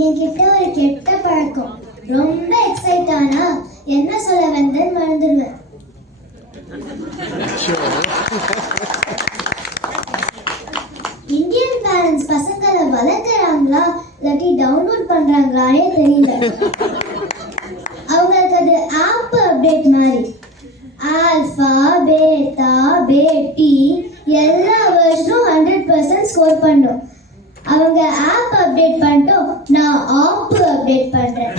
என்கிட்ட ஒரு கெட்ட பழக்கம். ரொம்ப எக்ஸைட் ஆனா என்ன சொல்ல வந்தேன்னு மறந்துடுவேன். இந்தியன் பேரண்ட்ஸ் பசங்களை வளர்க்குறாங்களா இல்லாட்டி டவுன்லோட் பண்றாங்களானே தெரியல. அவங்களுக்கு அது ஆப் அப்டேட் மாதிரி. ஆல்ஃபா, பேட்டா, பேட்டி எல்லா வெர்ஷனும் 100% ஸ்கோர் பண்ணும். அவங்க ஆப் அப்டேட் பண்ணிட்டோம், நான் ஆப் அப்டேட் பண்றேன்.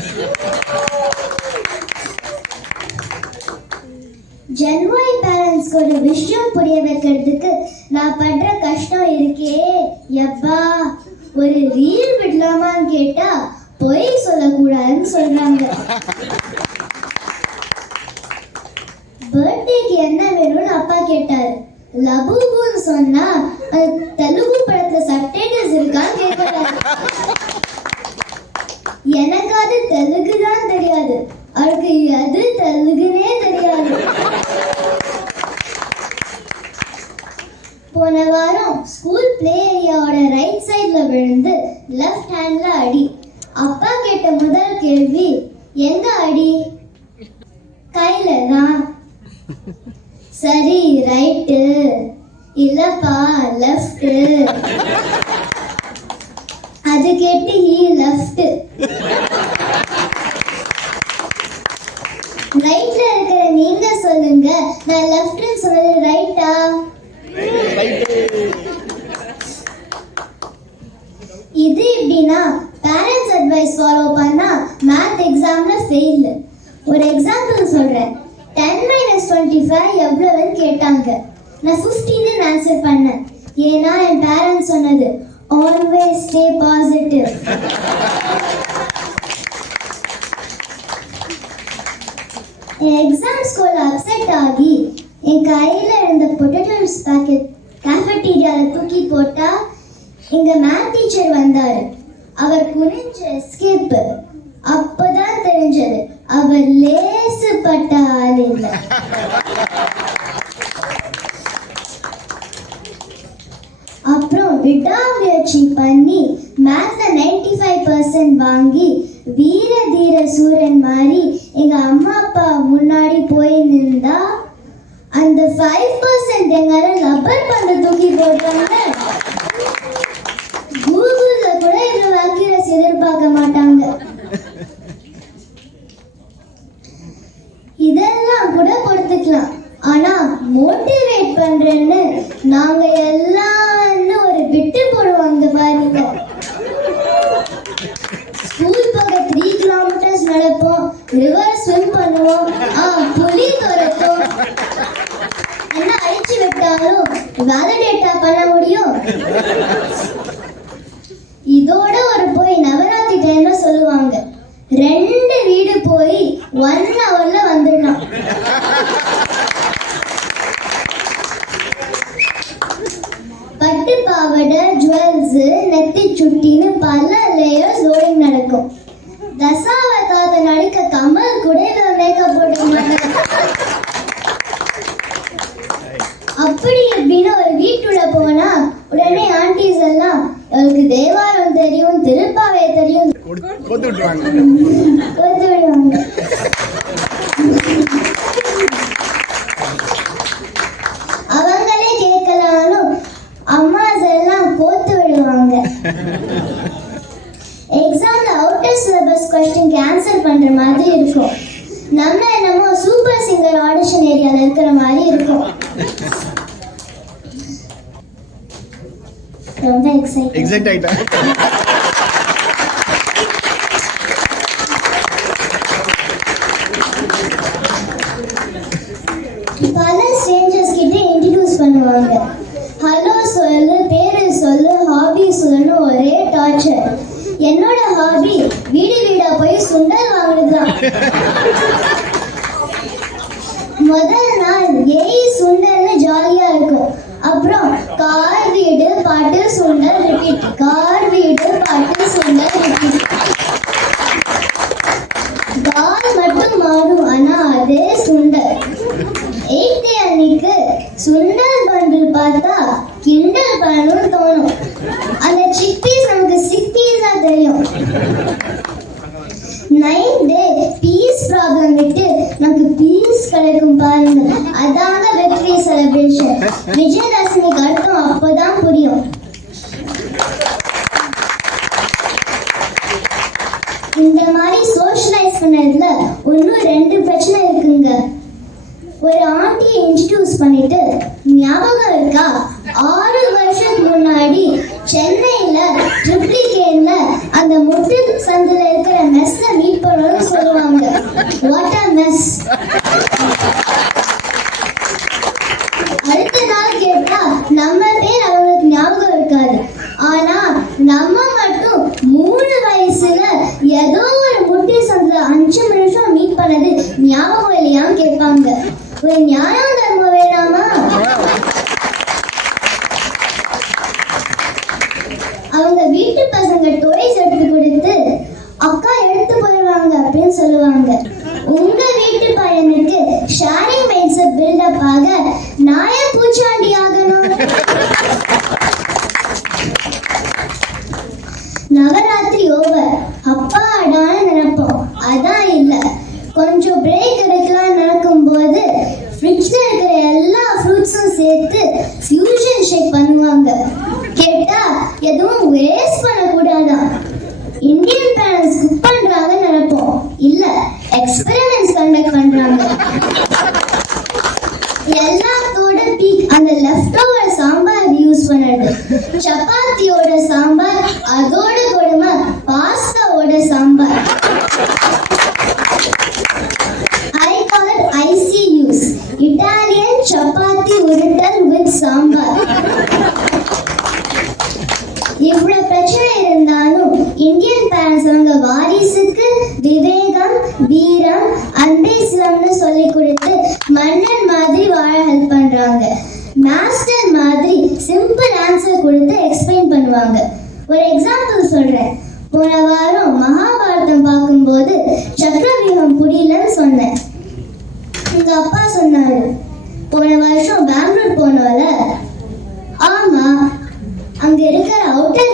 ஜென்வாய் பேரண்ட்ஸ்க்கு ஒரு விஷயம் புரிய வைக்கிறதுக்கு நான் படுற கஷ்டம் இருக்கே எப்பா. ஒரு ரீல் விடலாமான்னு கேட்டா பொய் சொல்லக்கூடாதுன்னு சொல்றாங்க. பர்த்டேக்கு என்ன வேணும்னு அப்பா கேட்டாரு. லபுபுன்னு சொன்னா அது தெலுங்கு படத்துல சப்டைட்டில்ஸ் இருக்கான்னு கேட்கிறாரு. எனக்கு அது தெலுங்கு தான் தெரியாது, அவருக்கு எது தெலுங்குனே தெரியாது. போன வாரம் ஸ்கூல் பிளே ஏரியாவோட ரைட் சைட்ல விழுந்து லெஃப்ட் ஹேண்ட்ல அடி. அப்பா கேட்ட முதல் கேள்வி, எங்க அடி? கையில தான். சரி, ரைட்டு. இல்லப்பா, லெஃப்ட். அது கேட்டு லெஃப்ட். ரைட்ல இருக்கிற நீங்க சொல்லுங்க, நான் லெஃப்ட்னு சொன்னது ரைட்டா? இது எப்படின்னா, பேரண்ட்ஸ் அட்வைஸ் ஃபாலோ பண்ணா மேத் எக்ஸாம்ல ஃபெயில். ஒரு எக்ஸாம்பிள் சொல்றேன். 10 - 25 எவ்வளவுன்னு கேட்டாங்க. நான் 15 ஆன்சர் பண்ணேன். ஏன்னா என் பேரண்ட்ஸ் சொன்னது always stay positive. Exam score upset ஆகி என் கையில இருந்த பொட்டேட்டோஸ் பாக்கெட் கேஃபெட்டீரியால தூக்கி போட்டா எங்க மேத் டீச்சர் வந்தாரு. அவர் குனிஞ்ச எஸ்கேப். அப்பதான் தெரிஞ்சது அவர் லேசுப்பட்ட ஆள் இல்லை. அப்புறம் விடாமுயற்சி பண்ணி மேத்ல 95% வாங்கி வீர தீர சூரன் மாதிரி எங்க அம்மா அப்பா முன்னாடி போய் நின்றா அந்த 5% எங்கால லப்பர் பண்ற தூக்கி போட்டாங்க. கூகுள்ல கூட இவ்வளவு அக்யூரசி எதிர்பார்க்க மாட்டாங்க. இதெல்லாம் கூட பொறுத்துக்கலாம். ஆனா மோட்டிவேட் பண்றேன்னு நாங்க எல்லாம் ஒரு விட்டு போடுவாங்க பாருங்க. ஸ்கூல் பக்கம் 3 கிலோமீட்டர்ஸ் நடப்போம், ரிவர் ஸ்விம் பண்ணுவோம், புலி துரத்தும். என்ன அழிச்சு விட்டாலும் வேலிடேட்டா பண்ண முடியும். இதோட ஒரு போய் நவராத்திரி டைம்ல சொல்லுவாங்க, 2 வீடு போய் 1 ஹவர்ல வந்துடலாம். பட்டு பாவடை, ஜுவல்ஸ், நெத்தி சுட்டின்னு பல லேயர்ஸ் லோடிங் நடக்கும். தசாவதாரத்தை நடிக்க கமல் கூட மேக்கப் போட்டு மாட்டாங்க. அப்படி எப்படின்னா ஒரு வீட்டுல போனா உடனே ஆண்டிஸ் எல்லாம் அவளுக்கு தேவாரம் தெரியும், திருப்பாவை தெரியும், கொத்து விடுவாங்க. அவங்களே கேட்கலாலும் அம்மாஸ் எல்லாம் கோத்து விடுவாங்க. எக்ஸாம்ல அவுட்டர் சிலபஸ் क्वेश्चनக்கு ஆன்சர் பண்ற மாதிரி இருக்கும். நம்ம என்னமோ சூப்பர் சிங்கர் ஆடிஷன் ஏரியால இருக்கிற மாதிரி இருக்கும். ரொம்ப எக்ஸைட் ஆயிட்டா. பல ஸ்ட்ரேஞ்சர்ஸ் கிட்ட இன்ட்ரோ듀ce பண்ணுவாங்க. ஹலோ சொல்லு, பேரு சொல்லு, ஹாபி சொல்லுன்னு ஒரே டார்ச்சர். என்னோட ஹாபி வீடு வீடா போய் சுண்டல் வாங்குறதுதான். முதல் நாள் ஏய் சுண்டல்னு ஜாலியா இருக்கும். அப்புறம் கார் வீடு பாட்டு சுண்டல் ரிப்பீட், கார் வீடு பாட்டு சுண்டல் ரிப்பீட். கால் மட்டும் மாறும், ஆனா அதே சுண்டல். 8th அன்னைக்கு சுண்டல் பண்டில் பார்த்தா கிண்டல் பண்ணணும்னு தோணும். அந்த சிக்பீஸ் நமக்கு 6 பீஸா தெரியும். 9th day பீஸ் ப்ராப்ளம் விட்டு நமக்கு பீஸ் கிடைக்கும் பாருங்க, அதாங்க வெற்றி செலிப்ரேஷன். விஜயதசமிக்கு அர்த்தம் அப்போதான் புரியும். இந்த மாதிரி சோஷியலைஸ் பண்ணதுல இன்னும் 2 பிரச்சனை இருக்குங்க. ஒரு ஆண்டியை இன்ட்ரடியூஸ் பண்ணிட்டு, ஞாபகம் இருக்கா 6 வருஷத்துக்கு முன்னாடி சென்னையில ட்ரிப்ளிகேன்ல அந்த முட்டு சந்தில இருக்கிற மெஸ்ஸை மீட் பண்ணணும்னு சொல்லுவாங்க. What a mess. அடுத்த நாள் கேட்டா நம்ம பேர் அவங்களுக்கு ஞாபகம் இருக்காது. ஆனா நம்ம மட்டும் 3 வயசுல ஏதோ ஒரு முட்டி சந்தில 5 நிமிஷம் மீட் பண்ணது ஞாபகம் இல்லையான்னு கேட்பாங்க. ஒரு நியாயம் தர்மம் வேணாமா? அவங்க வீட்டு பசங்க டோய்ஸ் எடுத்து கொடுத்து அக்கா எடுத்து போயிடுவாங்க அப்படின்னு சொல்லுவாங்க. உங்க வீட்டு பையனுக்கு ஷேரிங் மைண்ட்ஸ் பில்டப் ஆக நான் ஏன் பூச்சாண்டி ஆகணும்? நவராத்திரி ஓவர், அப்பாடான நினைப்போம். அதான் இல்ல, கொஞ்சம் பிரேக் எடுக்கலாம் நினைக்கும் போது ஃப்ரிட்ஜ்ல இருக்கிற எல்லா ஃப்ரூட்ஸும் சேர்த்து ஃபியூஷன் ஷேக் பண்ணுவாங்க. கேட்டா எதுவும் வேஸ்ட் பண்ணக்கூடாதான். இந்தியன் பேரண்ட்ஸ் குக் பண்றாங்க நினைப்போம். இல்ல, எக்ஸ்பெரிமெண்ட்ஸ் கண்டக்ட் பண்றாங்க. எல்லாத்தோட பீக் அந்த லெஃப்ட் ஓவர் சாம்பார் யூஸ் பண்ணது. சப்பாத்தியோட சாம்பார், அதோட கொடுமை பாஸ்தாவோட sambar. I call it ICUs, Italian chapati உருண்டல் with sambar. இவ்வளவு பிரச்சனை இருந்தாலும் இந்தியன் பேரண்ட்ஸ் அவங்க வாரிசுக்கு விவேகம், வீரம், அன்பே சிவம்னு சொல்லி கொடுத்து மன்னன் மாதிரி வாழ ஹெல்ப் பண்றாங்க. மாஸ்டர் மாதிரி சிம்பிள் ஆன்சர் கொடுத்து எக்ஸ்பிளைன் பண்ணுவாங்க. ஒரு எக்ஸாம்பிள் சொல்றேன். போன வாரம் மகாபாரதம் பார்க்கும்போது சக்கரவியூகம் புரியலன்னு சொன்னேன். எங்க அப்பா சொன்னாரு, போன வருஷம் பெங்களூர் போனோம்ல? ஆமா, அங்க இருக்கிற அவுட்டர்